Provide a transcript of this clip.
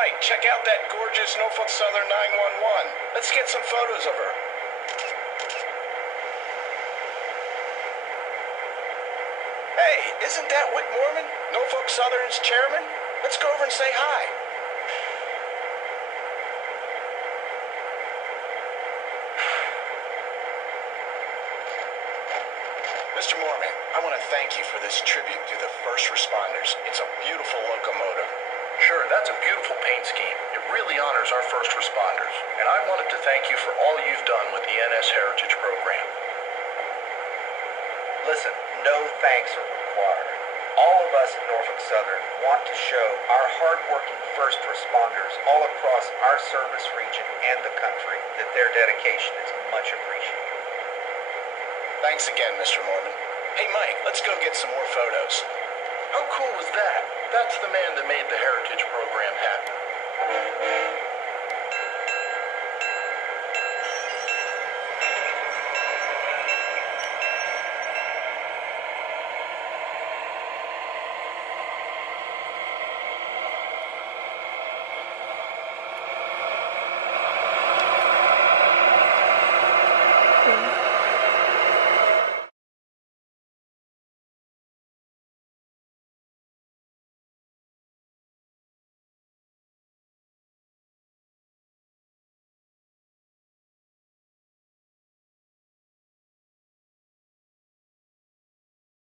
Mike, check out that gorgeous Norfolk Southern 911. Let's get some photos of her. Hey, isn't that Wick Mormon, Norfolk Southern's chairman? Let's go over and say hi. Mr. Mormon, I want to thank you for this tribute to the first responders. It's a beautiful locomotive. Sure, that's a beautiful paint scheme. It really honors our first responders. And I wanted to thank you for all you've done with the NS Heritage Program. Listen, no thanks are required. All of us at Norfolk Southern want to show our hard-working first responders all across our service region and the country that their dedication is much appreciated. Thanks again, Mr. Mormon. Hey, Mike, let's go get some more photos. How cool was that? That's the man that made the Heritage Program happen.